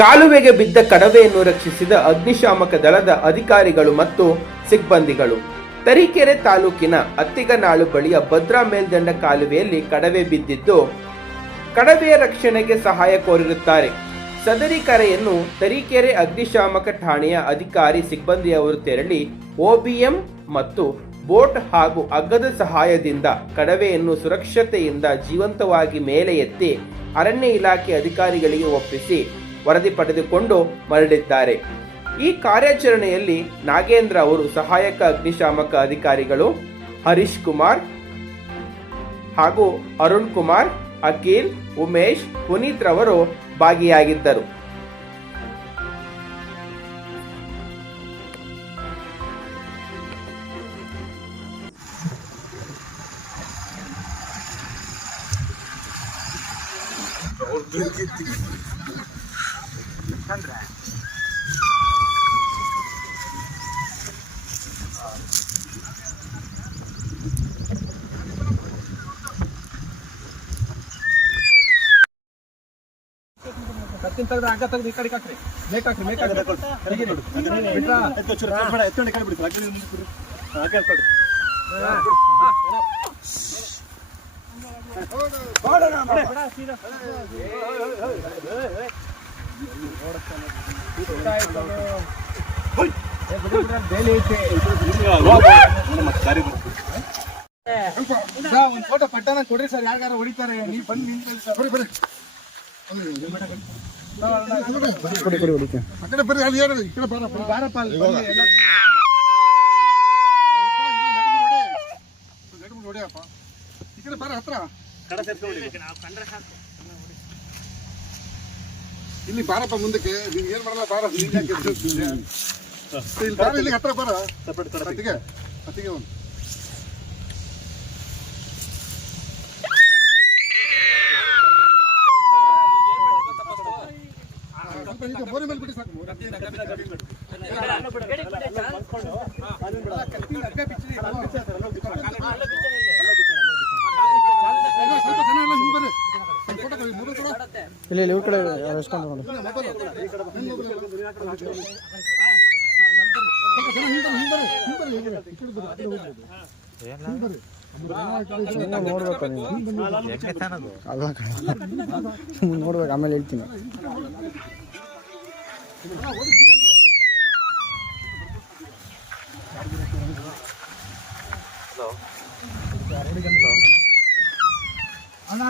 ಕಾಲುವೆಗೆ ಬಿದ್ದ ಕಡವೆಯನ್ನು ರಕ್ಷಿಸಿದ ಅಗ್ನಿಶಾಮಕ ದಳದ ಅಧಿಕಾರಿಗಳು ಮತ್ತು ಸಿಬ್ಬಂದಿಗಳು. ತರೀಕೆರೆ ತಾಲೂಕಿನ ಅತ್ತಿಗನಾಳು ಬಳಿಯ ಭದ್ರಾ ಮೇಲ್ದಂಡ ಕಾಲುವೆಯಲ್ಲಿ ಕಡವೆ ಬಿದ್ದಿದ್ದು, ಕಡವೆಯ ರಕ್ಷಣೆಗೆ ಸಹಾಯ ಕೋರಿರುತ್ತಾರೆ. ಸದರಿ ಕರೆಯನ್ನು ತರೀಕೆರೆ ಅಗ್ನಿಶಾಮಕ ಠಾಣೆಯ ಅಧಿಕಾರಿ ಸಿಬ್ಬಂದಿಯವರು ತೆರಳಿ OBM ಮತ್ತು ಬೋಟ್ ಹಾಗೂ ಹಗ್ಗದ ಸಹಾಯದಿಂದ ಕಡವೆಯನ್ನು ಸುರಕ್ಷತೆಯಿಂದ ಜೀವಂತವಾಗಿ ಮೇಲೆ ಎತ್ತಿ ಅರಣ್ಯ ಇಲಾಖೆ ಅಧಿಕಾರಿಗಳಿಗೆ ಒಪ್ಪಿಸಿ ವರದಿ ಪಡೆದುಕೊಂಡು ಮರಳಿದ್ದಾರೆ. ಈ ಕಾರ್ಯಾಚರಣೆಯಲ್ಲಿ ನಾಗೇಂದ್ರ ಅವರು ಸಹಾಯಕ ಅಗ್ನಿಶಾಮಕ ಅಧಿಕಾರಿಗಳು, ಹರೀಶ್ ಕುಮಾರ್ ಹಾಗೂ ಅರುಣ್ ಕುಮಾರ್, ಅಖಿಲ್, ಉಮೇಶ್, ಪುನೀತ್ ರವರು ಭಾಗಿಯಾಗಿದ್ದರು. ಹಗ್ಗ ತೆಗೆದು ಈ ಕಡೆ ಹಾಕ್ರಿ, ಮೇಕಾಕ್ರಿ ಒಂದು ಫೋಟೋ ಪಟ್ಟಣ ಕೊಡ್ರಿ ಸರ್, ಯಾರ್ಯಾರು ಹೊಡಿತಾರೆ ನೀವು ಬಂದು ನಿಂತ್ಕೊಳ್ಳಿ ಸರ್. ಬರ್ರಿ ಬರ್ರಿ ಅಲ್ಲಿ ಯಾರು ಈ ಕಡೆ ಬಾರಪ್ಪ ಅಲ್ಲಿ ನೋಡಿಯಪ್ಪ ಈ ಕಡೆ ಬಾರ ಹತ್ರ ಇಲ್ಲಿ ಬಾರಪ್ಪ ಮುಂದಕ್ಕೆ. ನೀನ್ ಏನ್ ಮಾಡಲ್ಲ ಬಾರ, ಇಲ್ಲಿ ಬಾರ, ಇಲ್ಲಿ ಹತ್ರ ಬಾರ. ಹತ್ತಿಗೆ ಒಂದು ಬೋರಿ ಮೇಲೆ ಬಿಡಿ ಸಾಕು. ಇಲ್ಲಿ ಕಡೆ ಎಸ್ಕೊಂಡು ನೋಡ್ಬೇಕು, ಆಮೇಲೆ ಹೇಳ್ತೀನಿ. ಅಣ್ಣ